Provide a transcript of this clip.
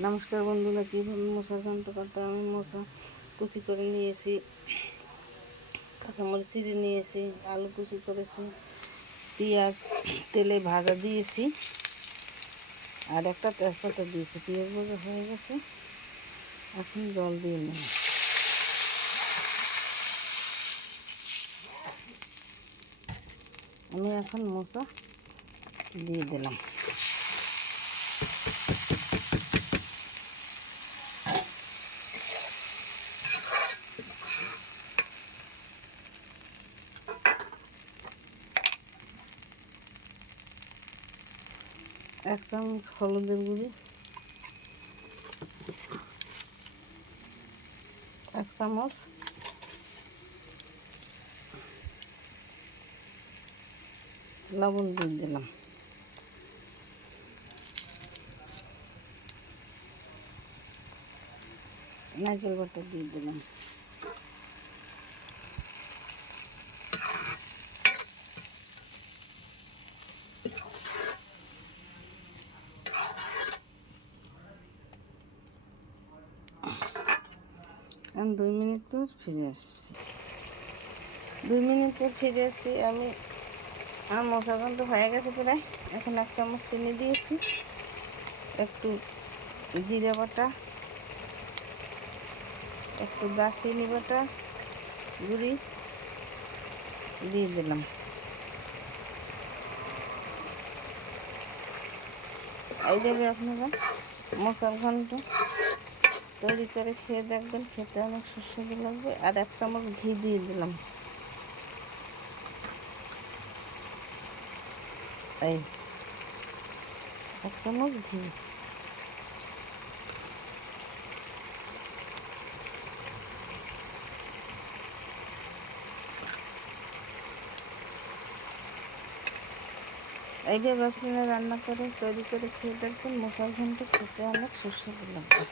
নমস্কার বন্ধুরা, কীভাবে মশার ঘন্ট করতে আমি মশা কুচি করে নিয়েছি, কাঁচামরিচ চিড়ে নিয়েছি, আলু কুচি করেছি, পেঁয়াজ তেলে ভাজা দিয়েছি আর একটা তেজপাতা দিয়েছি। পেঁয়াজ ভাজা হয়ে গেছে, এখন জল দিয়ে নেব। আমি এখন মশা দিয়ে দিলাম। এক চামচ হলুদের গুঁড়ি, এক চামচ লবণ দিয়ে দিলাম, নারকেল বাটা দিয়ে দিলাম, এখন 2 মিনিট পর ফিরে আসছি। 2 মিনিট পর ফিরে আসছি। আমার মশা ঘন্ট হয়ে গেছে প্রায়। এখন 1 চামচ চিনি দিয়েছি, একটু জিরে বাটা, একটু দারচিনি বাটা গুঁড়ি দিয়ে দিলাম। এইভাবে আপনারা মশার ঘন্ট তৈরি করে খেয়ে দেখবেন, খেতে অনেক সুস্বাদু লাগবে। আর 1 চামচ ঘি দিয়ে দিলাম। এই 1 চামচ ঘি। এইভাবে আপনারা রান্না করে তৈরি করে খেয়ে দেখবেন, মশার ঘন্ট খেতে অনেক সুস্বাদু লাগবে।